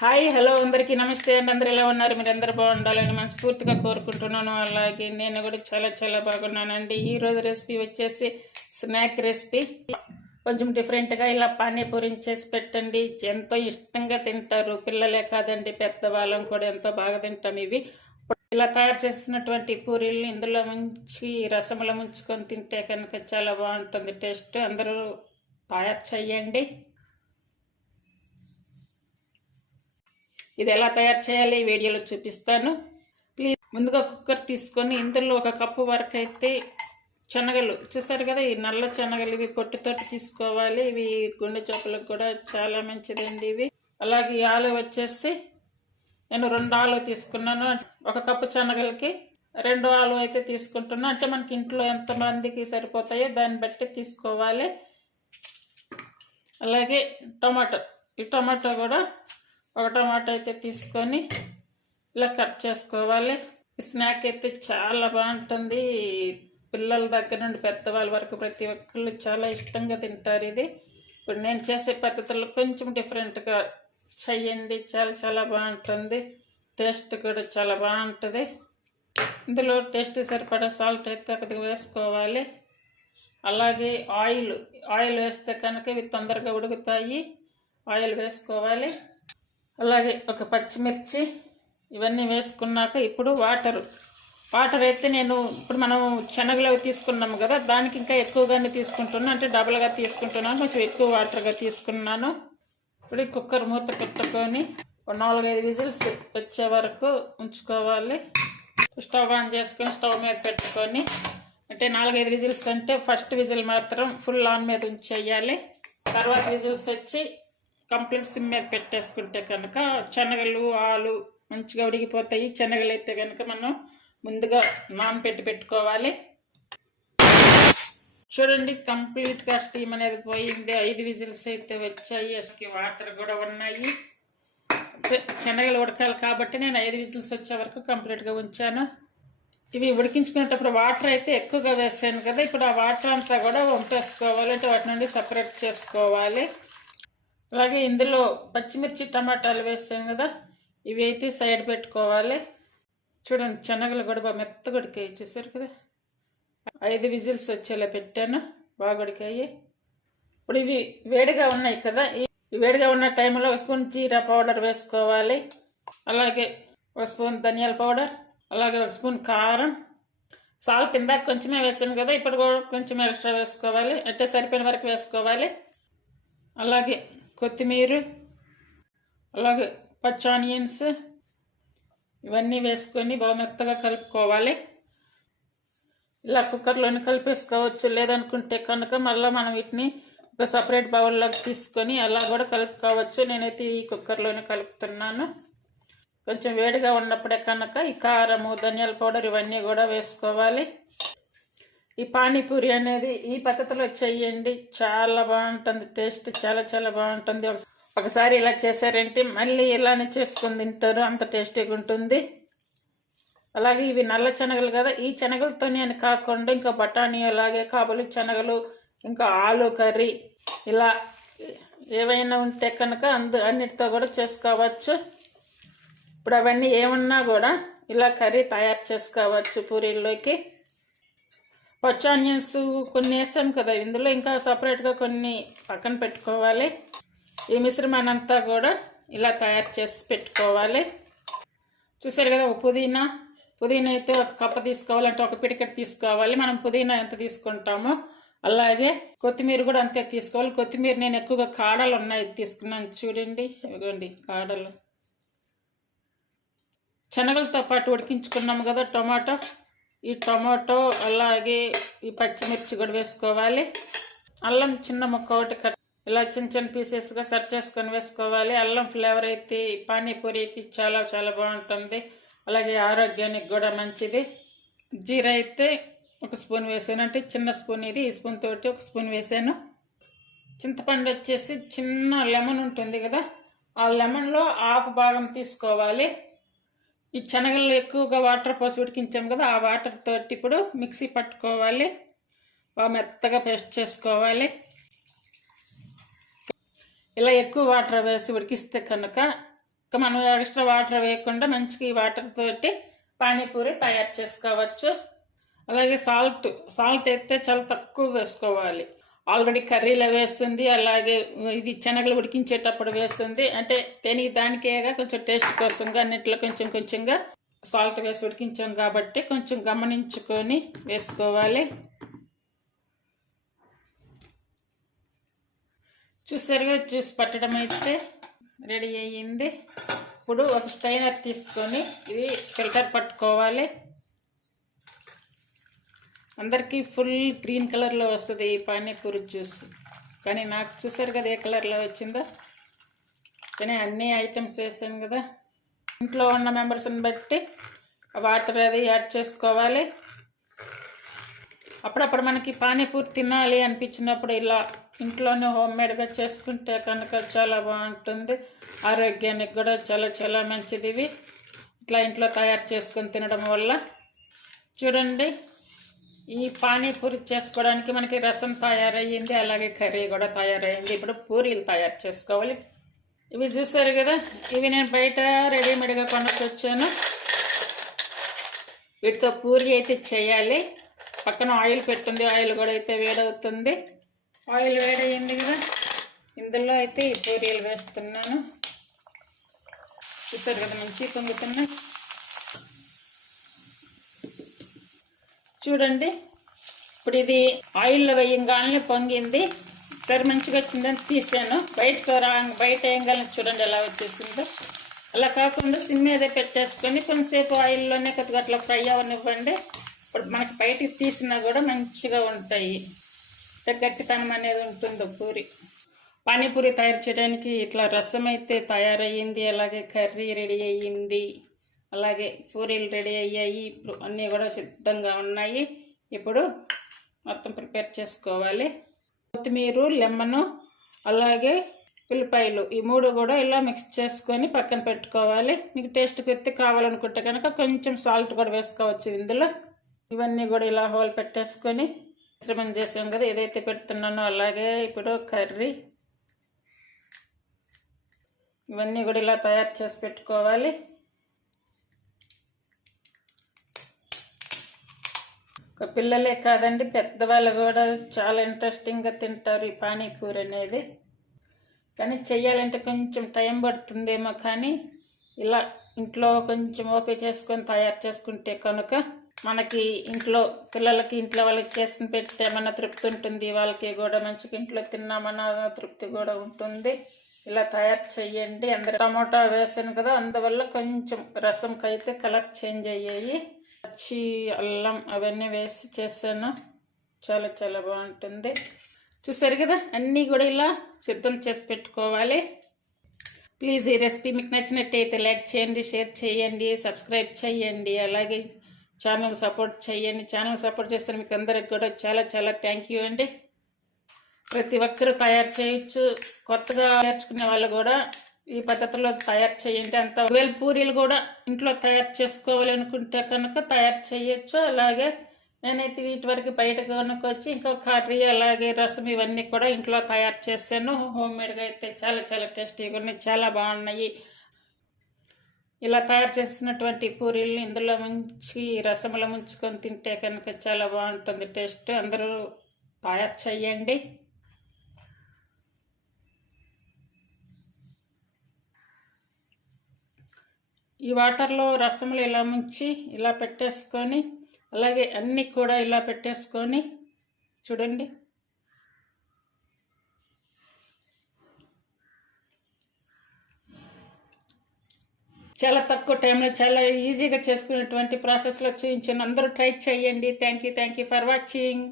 Hi hello అందరికీ నమస్తే అండి. అందరూ ఎలా ఉన్నారు? మీరు అందరూ బాగుండాలని మనస్ఫూర్తిగా కోరుకుంటున్నాను. అలాగే నేను కూడా చాలా బాగున్నానండి. ఈరోజు రెసిపీ వచ్చేసి స్నాక్ రెసిపీ. కొంచెం డిఫరెంట్గా ఇలా పానీపూరిని చేసి పెట్టండి. ఎంతో ఇష్టంగా తింటారు. పిల్లలే కాదండి, పెద్దవాళ్ళం కూడా ఎంతో బాగా తింటాం. ఇవి ఇలా తయారు చేసినటువంటి పూరీలను ఇందులో ముంచి రసంలో ముంచుకొని తింటే కనుక చాలా బాగుంటుంది టేస్ట్. అందరూ తయారు చేయండి. ఇది ఎలా తయారు చేయాలి ఈ వీడియోలో చూపిస్తాను. ప్లీజ్ ముందుగా కుక్కర్ తీసుకొని ఇందులో 1 కప్పు వరకు అయితే శనగలు చూసారు కదా, ఈ నల్ల శనగలు ఇవి పొట్టుతోటి తీసుకోవాలి. ఇవి గుండె జబ్బులకు కూడా చాలా మంచిదండి ఇవి. అలాగే ఈ ఆలు వచ్చేసి నేను 2 ఆలు తీసుకున్నాను. 1 కప్పు శనగలకి 2 ఆలు అయితే తీసుకుంటున్నాను. అంటే మనకి ఇంట్లో ఎంతమందికి సరిపోతాయో దాన్ని బట్టి తీసుకోవాలి. అలాగే టమాటో, ఈ టమాటో కూడా 1 టమాటో అయితే తీసుకొని ఇలా కట్ చేసుకోవాలి. స్నాక్ అయితే చాలా బాగుంటుంది. పిల్లల దగ్గర నుండి పెద్దవాళ్ళ వరకు ప్రతి ఒక్కళ్ళు చాలా ఇష్టంగా తింటారు ఇది. ఇప్పుడు నేను చేసే పద్ధతుల్లో కొంచెం డిఫరెంట్గా చేయండి. చాలా బాగుంటుంది. టేస్ట్ కూడా చాలా బాగుంటుంది. ఇందులో టేస్ట్ సరిపడా సాల్ట్ అయితే కొద్దిగా వేసుకోవాలి. అలాగే ఆయిల్ వేస్తే కనుక ఇవి తొందరగా ఉడుకుతాయి. ఆయిల్ వేసుకోవాలి. అలాగే 1 పచ్చిమిర్చి ఇవన్నీ వేసుకున్నాక ఇప్పుడు వాటర్ అయితే నేను ఇప్పుడు మనం శనగలు తీసుకున్నాము కదా, దానికి ఇంకా ఎక్కువగానే తీసుకుంటున్నాను. అంటే డబుల్గా తీసుకుంటున్నాను, కొంచెం ఎక్కువ వాటర్గా తీసుకున్నాను. ఇప్పుడు కుక్కర్ మూత పెట్టుకొని 4-5 విజిల్స్ వచ్చే వరకు ఉంచుకోవాలి. స్టవ్ ఆన్ చేసుకొని స్టవ్ మీద పెట్టుకొని, అంటే 4-5 విజిల్స్ అంటే ఫస్ట్ విజిల్ మాత్రం ఫుల్ ఆన్ మీద ఉంచేయాలి. తర్వాత విజిల్స్ వచ్చి కంప్లీట్ సిమ్ మీద పెట్టేసుకుంటే కనుక శనగలు ఆలు మంచిగా ఉడికిపోతాయి. శనగలు అయితే కనుక మనం ముందుగా పెట్టుకోవాలి. చూడండి, కంప్లీట్గా స్టీమ్ అనేది పోయింది. 5 విజిల్స్ అయితే వచ్చాయి. అసలు వాటర్ కూడా ఉన్నాయి. శనగలు ఉడకాలి కాబట్టి నేను 5 విజిల్స్ వచ్చే వరకు కంప్లీట్గా ఉంచాను. ఇవి ఉడికించుకునేటప్పుడు వాటర్ అయితే ఎక్కువగా వేసాను కదా, ఇప్పుడు ఆ వాటర్ అంతా కూడా వంపేసుకోవాలి. అంటే వాటి నుండి సపరేట్ చేసుకోవాలి. అలాగే ఇందులో పచ్చిమిర్చి టమాటాలు వేసాం కదా, ఇవి అయితే సైడ్ పెట్టుకోవాలి. చూడండి, శనగలు కూడా బాగా మెత్తగా ఉడికాయి. చూసారు కదా, 5 విజిల్స్ వచ్చేలా పెట్టాను, బాగా ఉడికాయి. ఇప్పుడు ఇవి వేడిగా ఉన్నాయి కదా, ఈ వేడిగా ఉన్న టైంలో 1 స్పూన్ జీరా పౌడర్ వేసుకోవాలి. అలాగే 1 స్పూన్ ధనియాల పౌడర్, అలాగే 1 స్పూన్ కారం. సాల్ట్ ఇందాక కొంచెమే వేసాను కదా, ఇప్పుడు కూడా కొంచెం ఎక్స్ట్రా వేసుకోవాలి. అంటే సరిపోయిన వరకు వేసుకోవాలి. అలాగే కొత్తిమీర, అలాగే పచ్చి ఆనియన్స్ ఇవన్నీ వేసుకొని బాగా మెత్తగా కలుపుకోవాలి. ఇలా కుక్కర్లోనే కలిపేసుకోవచ్చు. లేదనుకుంటే కనుక మళ్ళీ మనం వీటిని ఒక సపరేట్ బౌల్లోకి తీసుకొని అలా కూడా కలుపుకోవచ్చు. నేనైతే ఈ కుక్కర్లోనే కలుపుతున్నాను. కొంచెం వేడిగా ఉన్నప్పుడే కనుక ఈ కారము ధనియాల పౌడర్ ఇవన్నీ కూడా వేసుకోవాలి. ఈ పానీపూరి అనేది ఈ పద్ధతిలో చేయండి, చాలా బాగుంటుంది. టేస్ట్ చాలా బాగుంటుంది. ఒకసారి ఇలా చేశారంటే మళ్ళీ ఇలానే చేసుకొని తింటారు, అంత టేస్టీగా ఉంటుంది. అలాగే ఇవి నల్ల శనగలు కదా, ఈ శనగలతోనే అని కాకుండా ఇంకా బఠానీ, అలాగే కాబూలి శనగలు, ఇంకా ఆలు కర్రీ ఇలా ఏవైనా ఉంటే కనుక అన్నిటితో కూడా చేసుకోవచ్చు. ఇప్పుడు అవన్నీ ఏమన్నా కూడా ఇలా కర్రీ తయారు చేసుకోవచ్చు పూరీల్లోకి. పచ్చి ఆనియన్స్ కొన్ని వేసాం కదా, ఇందులో ఇంకా సపరేట్గా కొన్ని పక్కన పెట్టుకోవాలి. ఈ మిశ్రమాన్ని అంతా కూడా ఇలా తయారు చేసి పెట్టుకోవాలి. చూసారు కదా, పుదీనా అయితే 1 కప్పు తీసుకోవాలంటే 1 పిడికెట్ తీసుకోవాలి. మనం పుదీనా ఎంత తీసుకుంటామో అలాగే కొత్తిమీర కూడా అంతే తీసుకోవాలి. కొత్తిమీర నేను ఎక్కువగా కాడలు ఉన్నాయి తీసుకున్నాను. చూడండి, ఇవ్వండి కాడలు. శనగలతో పాటు ఉడికించుకున్నాము కదా టమాటో, ఈ టమాటో అలాగే ఈ పచ్చిమిర్చి కూడా వేసుకోవాలి. అల్లం చిన్న ముక్క ఒకటి ఇలా చిన్న పీసెస్గా కట్ చేసుకొని వేసుకోవాలి. అల్లం ఫ్లేవర్ అయితే పానీపూరికి చాలా బాగుంటుంది. అలాగే ఆరోగ్యానికి కూడా మంచిది. జీరా అయితే 1 స్పూన్ వేసాను, అంటే చిన్న స్పూన్ ఇది, ఈ స్పూన్ తోటి 1 స్పూన్ వేసాను. చింతపండు వచ్చేసి చిన్న లెమన్ ఉంటుంది కదా, ఆ లెమన్లో హాఫ్ భాగం తీసుకోవాలి. ఈ శనగలు ఎక్కువగా వాటర్ పోసి ఉడికించాం కదా, ఆ వాటర్ తోటి ఇప్పుడు మిక్సీ పట్టుకోవాలి. బాగా మెత్తగా పేస్ట్ చేసుకోవాలి. ఇలా ఎక్కువ వాటర్ వేసి ఉడికిస్తే కనుక ఇంకా మనం ఎక్స్ట్రా వాటర్ వేయకుండా మంచిగా ఈ వాటర్ తోటి పానీపూరి తయారు చేసుకోవచ్చు. అలాగే సాల్ట్ అయితే చాలా తక్కువ వేసుకోవాలి. ఆల్రెడీ కర్రీలో వేస్తుంది, అలాగే ఇది శనగలు ఉడికించేటప్పుడు వేస్తుంది. అంటే దానికేగా కొంచెం టేస్ట్ కోసంగా అన్నిట్లో కొంచెంగా సాల్ట్ వేసి ఉడికించాం కాబట్టి కొంచెం గమనించుకొని వేసుకోవాలి. చూసారుగా జ్యూస్ పట్టడం అయితే రెడీ అయ్యింది. ఇప్పుడు ఒక స్ట్రైనర్ తీసుకొని ఇది ఫిల్టర్ పట్టుకోవాలి. అందరికీ ఫుల్ గ్రీన్ కలర్లో వస్తుంది ఈ పానీపూరి జ్యూస్, కానీ నాకు చూసారు కదా ఏ కలర్లో వచ్చిందో. కానీ అన్ని ఐటమ్స్ వేసాను కదా. ఇంట్లో ఉన్న మెంబర్స్ని బట్టి వాటర్ అది యాడ్ చేసుకోవాలి. అప్పుడప్పుడు మనకి పానీపూరి తినాలి అనిపించినప్పుడు ఇలా ఇంట్లోనే హోమ్మేడ్గా చేసుకుంటే కనుక చాలా బాగుంటుంది. ఆరోగ్యానికి కూడా చాలా మంచిది ఇవి ఇట్లా ఇంట్లో తయారు చేసుకొని తినడం వల్ల. చూడండి, ఈ పానీపూరి చేసుకోవడానికి మనకి రసం తయారయ్యింది, అలాగే కర్రీ కూడా తయారయ్యింది. ఇప్పుడు పూరీలు తయారు చేసుకోవాలి. ఇవి చూసారు కదా, ఇవి నేను బయట రెడీమేడ్గా కొనుక్కొచ్చాను. వీటితో పూరి అయితే చేయాలి. పక్కన ఆయిల్ పెట్టుంది, ఆయిల్ కూడా అయితే వేడవుతుంది. ఆయిల్ వేడయ్యింది కదా, ఇందులో అయితే ఈ పూరీలు వేస్తున్నాను. చూసారు కదా మంచిగా పొంగుతున్నాయి. చూడండి, ఇప్పుడు ఇది ఆయిల్లో వేయంగానే పొంగింది. సరే మంచిగా వచ్చిందని తీసాను. బయట వేయంగానే చూడండి ఎలా వచ్చేసిందో. అలా కాకుండా సిమ్ మీద పెట్టేసుకొని కొంచెంసేపు ఆయిల్లోనే కొద్దిగా అట్లా ఫ్రై అవనివ్వండి. ఇప్పుడు మనకి బయటికి తీసినా కూడా మంచిగా ఉంటాయి. గట్టితనం అనేది ఉంటుంది పూరి. పానీపూరి తయారు చేయడానికి ఇట్లా రసం అయితే తయారయ్యింది, అలాగే కర్రీ రెడీ అయ్యింది, అలాగే పూరీలు రెడీ అయ్యాయి. ఇప్పుడు అన్నీ కూడా సిద్ధంగా ఉన్నాయి. ఇప్పుడు మొత్తం ప్రిపేర్ చేసుకోవాలి. కొత్తిమీర, లెమను, అలాగే ఉల్లిపాయలు, ఈ మూడు కూడా ఇలా మిక్స్ చేసుకొని పక్కన పెట్టుకోవాలి. మీకు టేస్ట్ కొద్ది కావాలనుకుంటే కనుక కొంచెం సాల్ట్ కూడా వేసుకోవచ్చు ఇందులో. ఇవన్నీ కూడా ఇలా హోల్ పెట్టేసుకొని మిశ్రమం చేసాం కదా, ఏదైతే పెడుతున్నానో అలాగే ఇప్పుడు కర్రీ ఇవన్నీ కూడా ఇలా తయారు చేసి పెట్టుకోవాలి. పిల్లలే కాదండి, పెద్దవాళ్ళు కూడా చాలా ఇంట్రెస్టింగ్గా తింటారు ఈ పానీపూరి అనేది. కానీ చెయ్యాలంటే కొంచెం టైం పడుతుందేమో, కానీ ఇలా ఇంట్లో కొంచెం ఓపిక చేసుకొని తయారు చేసుకుంటే కనుక మనకి ఇంట్లో పిల్లలకి ఇంట్లో వాళ్ళకి చేసి పెడితే ఏమన్నా తృప్తి ఉంటుంది, వాళ్ళకి కూడా మంచిగా ఇంట్లో తిన్నామన్న తృప్తి కూడా ఉంటుంది. ఇలా తయారు చేయండి. అందరూ టమోటా వేసాను కదా, అందువల్ల కొంచెం రసంకి అయితే కలర్ చేంజ్ అయ్యాయి. పచ్చి అల్లం అవన్నీ వేసి చేశాను, చాలా బాగుంటుంది. చూసారు కదా, అన్నీ కూడా ఇలా సిద్ధం చేసి పెట్టుకోవాలి. ప్లీజ్ ఈ రెసిపీ మీకు నచ్చినట్టయితే లైక్ చేయండి, షేర్ చేయండి, సబ్స్క్రైబ్ చేయండి, అలాగే ఛానల్ సపోర్ట్ చేయండి. ఛానల్ సపోర్ట్ చేస్తే మీకు అందరికి కూడా చాలా థ్యాంక్ యూ అండి. ప్రతి ఒక్కరూ తయారు చేయొచ్చు. కొత్తగా నేర్చుకునే వాళ్ళు కూడా ఈ పద్ధతిలో తయారు చేయండి. అంత ఒకవేళ పూరీలు కూడా ఇంట్లో తయారు చేసుకోవాలి అనుకుంటే కనుక తయారు చేయొచ్చు. అలాగే నేనైతే వీటి వరకు బయట కొనుక్కొచ్చి ఇంకా కర్రీ అలాగే రసం ఇవన్నీ కూడా ఇంట్లో తయారు చేశాను. హోమ్మేడ్గా అయితే చాలా టేస్టీగా ఉన్నాయి, చాలా బాగున్నాయి. ఇలా తయారు చేసినటువంటి పూరీలు ఇందులో ముంచి రసంలో ముంచుకొని తింటే కనుక చాలా బాగుంటుంది టేస్ట్. అందరూ తయారు చేయండి. ఈ వాటర్లో రసములు ఇలా ముంచి ఇలా పెట్టేసుకొని అలాగే అన్నీ కూడా ఇలా పెట్టేసుకొని చూడండి. చాలా తక్కువ టైంలో చాలా ఈజీగా చేసుకునేటువంటి ప్రాసెస్లో చూపించాను. అందరూ ట్రై చేయండి. Thank you for watching.